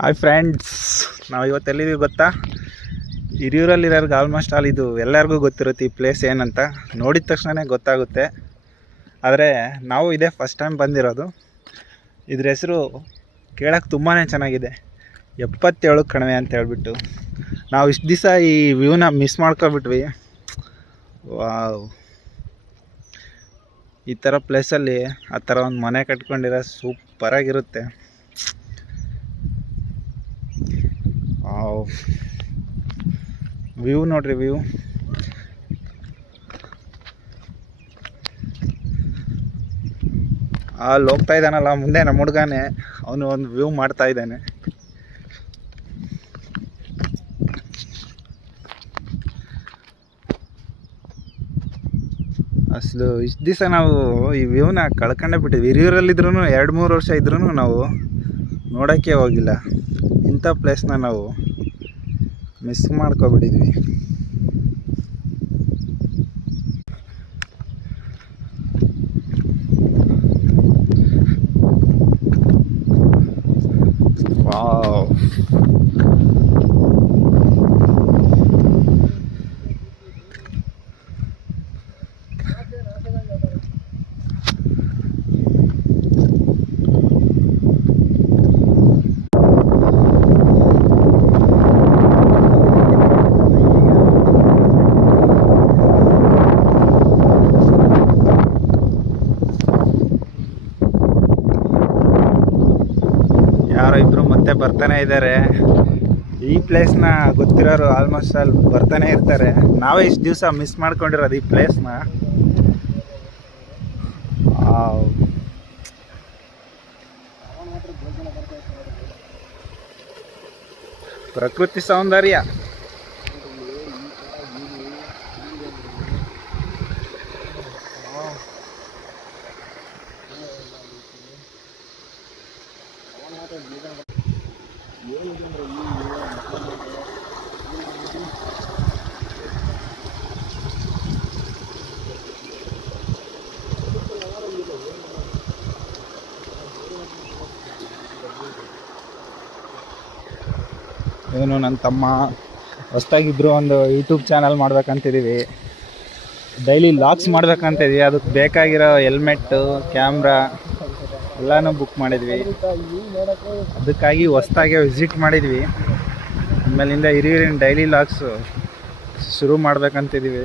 Hi friends, ನಾವು ಇವತ್ತು ಎಲ್ಲಿದ್ದೀವಿ ಗೊತ್ತಾ? ಹಿರಿಯೂರಲ್ಲಿರೋರ್ಗೆ ಆಲ್ಮೋಸ್ಟ್ ಆಲ್ ಇದು ಎಲ್ಲರಿಗೂ ಗೊತ್ತಿರುತ್ತೆ ಈ ಪ್ಲೇಸ್ ಏನಂತ. ನೋಡಿದ ತಕ್ಷಣವೇ ಗೊತ್ತಾಗುತ್ತೆ. ಆದರೆ ನಾವು ಇದೇ ಫಸ್ಟ್ ಟೈಮ್ ಬಂದಿರೋದು. ಇದ್ರ ಹೆಸರು ಕೇಳೋಕ್ಕೆ ತುಂಬಾ ಚೆನ್ನಾಗಿದೆ, 77 ಕಣಿವೆ ಅಂತ ಹೇಳ್ಬಿಟ್ಟು. ನಾವು ಇಷ್ಟು ದಿವಸ ಈ ವ್ಯೂನ ಮಿಸ್ ಮಾಡ್ಕೊಬಿಟ್ವಿ. ವಾವ್, ಈ ಥರ ಪ್ಲೇಸಲ್ಲಿ ಆ ಥರ ಒಂದು ಮನೆ ಕಟ್ಕೊಂಡಿರೋ ಸೂಪರಾಗಿರುತ್ತೆ. ವ್ಯೂ ನೋಡ್ರಿ, ವ್ಯೂ ಅಲ್ಲಿ ಹೋಗ್ತಾ ಇದ್ದಾನಲ್ಲ ಮುಂದೆ ನಮ್ಮ ಹುಡುಗನೇ, ಅವನು ಒಂದು ವ್ಯೂ ಮಾಡ್ತಾ ಇದ್ದಾನೆ. ಅಸಲು ಇಷ್ಟು ದಿವಸ ನಾವು ಈ ವ್ಯೂನ ಕಳ್ಕೊಂಡೇ ಬಿಟ್ಟಿದ್ವಿ. ಹಿರಿಯೂರಲ್ಲಿದ್ರೂ 2-3 ವರ್ಷ ಇದ್ರೂ ನಾವು ನೋಡೋಕ್ಕೆ ಹೋಗಿಲ್ಲ. ಇಂಥ ಪ್ಲೇಸ್ನ ನಾವು ಮಿಸ್ ಮಾಡ್ಕೊಬಿಟ್ಟಿದ್ವಿ. ವಾವ್, ಯಾರೋ ಇಬ್ಬರು ಮತ್ತೆ ಬರ್ತಾನೆ ಇದ್ದಾರೆ. ಈ ಪ್ಲೇಸ್ನ ಗೊತ್ತಿರೋರು ಆಲ್ಮೋಸ್ಟ್ ಅಲ್ಲಿ ಬರ್ತಾನೆ ಇರ್ತಾರೆ. ನಾವೇ ಇಷ್ಟು ದಿವಸ ಮಿಸ್ ಮಾಡ್ಕೊಂಡಿರೋದು ಈ ಪ್ಲೇಸ್ನ. ಪ್ರಕೃತಿ ಸೌಂದರ್ಯ. ಇವನು ನನ್ನ ತಮ್ಮ ಹೊಸ್ದಾಗಿಬ್ರು ಒಂದು ಯೂಟ್ಯೂಬ್ ಚಾನಲ್ ಮಾಡ್ಬೇಕಂತಿದ್ದೀವಿ. ಡೈಲಿ ಲಾಗ್ಸ್ ಮಾಡ್ಬೇಕಂತಿದ್ವಿ. ಅದಕ್ಕೆ ಬೇಕಾಗಿರೋ ಹೆಲ್ಮೆಟ್ಟು, ಕ್ಯಾಮ್ರಾ ಎಲ್ಲನೂ ಬುಕ್ ಮಾಡಿದ್ವಿ. ಅದಕ್ಕಾಗಿ ಹೊಸ್ದಾಗೆ ವಿಸಿಟ್ ಮಾಡಿದ್ವಿ. ಆಮೇಲಿಂದ ಹಿರಿಯೂರಿನ ಡೈಲಿ ಲಾಗ್ಸು ಶುರು ಮಾಡ್ಬೇಕಂತಿದ್ದೀವಿ.